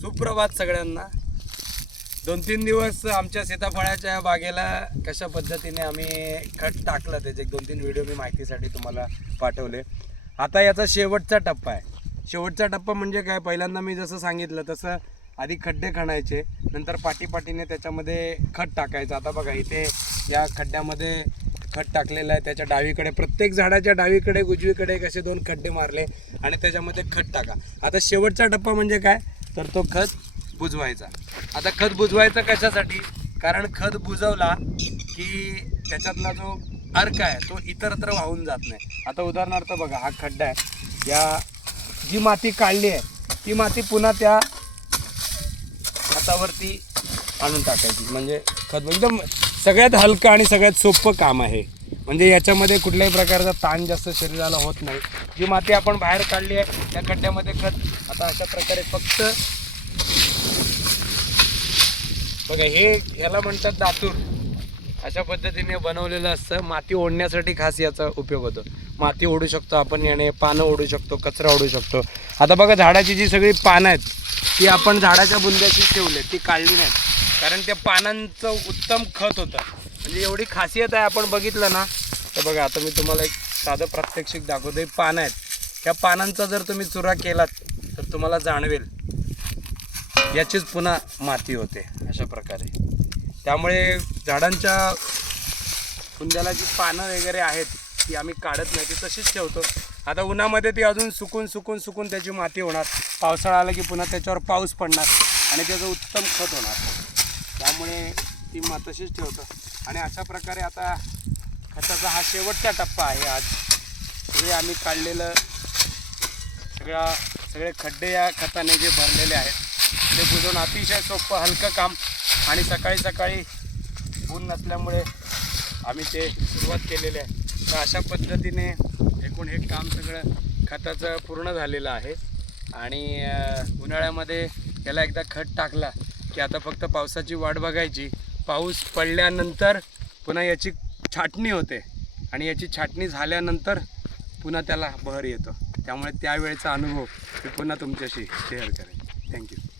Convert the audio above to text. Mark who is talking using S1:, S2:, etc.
S1: सुप्रभात सगळ्यांना. दोन तीन दिवस आमच्या सीताफळाच्या बागेला कशा पद्धतीने आम्ही खत टाकलं त्याचे दोन तीन व्हिडिओ मी माहितीसाठी तुम्हाला पाठवले. आता याचा शेवटचा टप्पा आहे. शेवटचा टप्पा म्हणजे काय? पहिल्यांदा मी जसं सांगितलं तसं आधी खड्डे खणायचे नंतर पाटीपाटीने त्याच्यामध्ये खत टाकायचं. आता बघा इथे या खड्ड्यामध्ये खत टाकलेलं आहे. त्याच्या डावीकडे प्रत्येक झाडाच्या डावीकडे उजवीकडे कसे दोन खड्डे मारले आणि त्याच्यामध्ये खत टाका. आता शेवटचा टप्पा म्हणजे काय? तर तो खत बुजवायचा. आता खत बुजवायचा कशासाठी? कारण खत बुजवला की त्याच्यातला जो अर्क आहे तो इतरत्र वाहून जात नाही. आता उदाहरणार्थ बघा हा खड्डा आहे. या जी माती काढली आहे ती माती पुन्हा त्या खतावरती आणून टाकायची. म्हणजे खत एकदम सगळ्यात हलकं आणि सगळ्यात सोपं काम आहे. म्हणजे याच्यामध्ये कुठल्याही प्रकारचा ताण जास्त शरीराला होत नाही. जी माती आपण बाहेर काढली आहे त्या खड्ड्यामध्ये खत आता अशा प्रकारे फक्त बघा हे याला म्हणतात दातूर. अशा पद्धतीने बनवलेलं असतं. माती ओढण्यासाठी खास याचा उपयोग होतो. माती ओढू शकतो आपण याने पानं ओढू शकतो कचरा ओढू शकतो. आता बघा झाडाची जी सगळी पानं आहेत ती आपण झाडाच्या बुंद्याची ठेवली ती काढली नाहीत. कारण त्या पानांचं उत्तम खत होतं. म्हणजे एवढी खासियत आहे आपण बघितलं ना. तर बघा आता मी तुम्हाला एक साधं प्रात्यक्षिक दाखवतो. हे पानं आहेत. ह्या पानांचा जर तुम्ही चुरा केलात तर तुम्हाला जाणवेल. याचीच पुन्हा माती होते अशा प्रकारे. त्यामुळे झाडांच्या कुंद्याला जी पानं वगैरे आहेत ती आम्ही काढत नाही. ती तशीच ठेवतो. आता उन्हामध्ये ती अजून सुकून सुकून सुकून त्याची माती होणार. पावसाळा आला की पुन्हा त्याच्यावर पाऊस पडणार आणि त्याचं उत्तम खत होणार. त्यामुळे ती मा तशीच ठेवतो. आणि अशा प्रकारे आता खताचा हा शेवटचा टप्पा आहे आज. सगळे आम्ही काढलेलं सगळा सगळे खड्डे या खताने जे भरलेले आहेत ते बुजवून अतिशय सोपं हलकं काम. आणि सकाळी सकाळी ऊन नसल्यामुळे आम्ही ते सुरुवात केलेली आहे. तर अशा पद्धतीने एकूण हे काम सगळं खताचं पूर्ण झालेलं आहे. आणि उन्हाळ्यामध्ये त्याला एकदा खत टाकला की आता फक्त पावसाची वाट बघायची. पाऊस पडल्यानंतर पुन्हा याची छाटणी होते. आणि याची छाटणी झाल्यानंतर पुन्हा त्याला बहर येतो. त्यामुळे त्यावेळेचा अनुभव मी पुन्हा तुमच्याशी शेअर करेन. थँक्यू